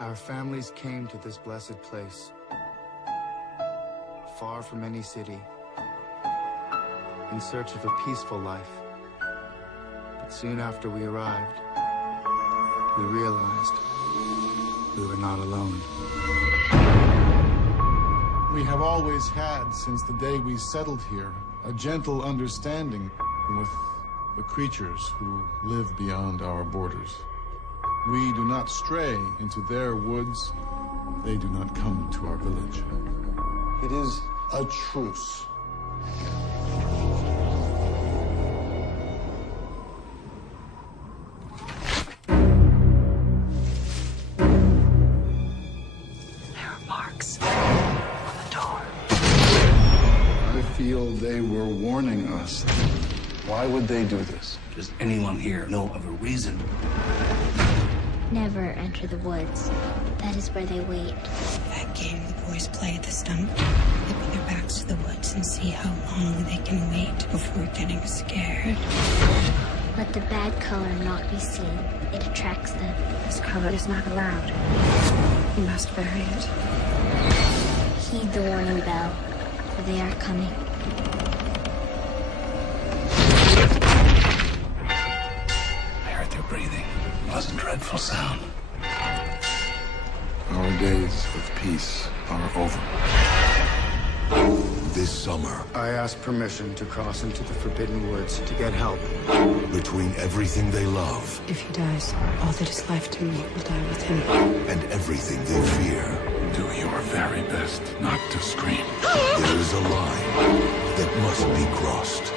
Our families came to this blessed place, far from any city, in search of a peaceful life. But soon after we arrived, we realized we were not alone. We have always had, since the day we settled here, a gentle understanding with the creatures who live beyond our borders. We do not stray into their woods. They do not come to our village. It is a truce. There are marks on the door. I feel they were warning us. Why would they do this? Does anyone here know of a reason? Never enter the woods. That is where they wait. That game the boys play at the stump. They put their backs to the woods and see how long they can wait before getting scared. Let the bad color not be seen. It attracts them. This color is not allowed. You must bury it. Heed the warning bell, for they are coming. I heard their breathing. It was a dreadful sound. Our days of peace are over. This summer, I asked permission to cross into the Forbidden Woods to get help. between everything they love If he dies, all that is left to me will die with him. and everything they fear, Do your very best not to scream. there is a line that must be crossed.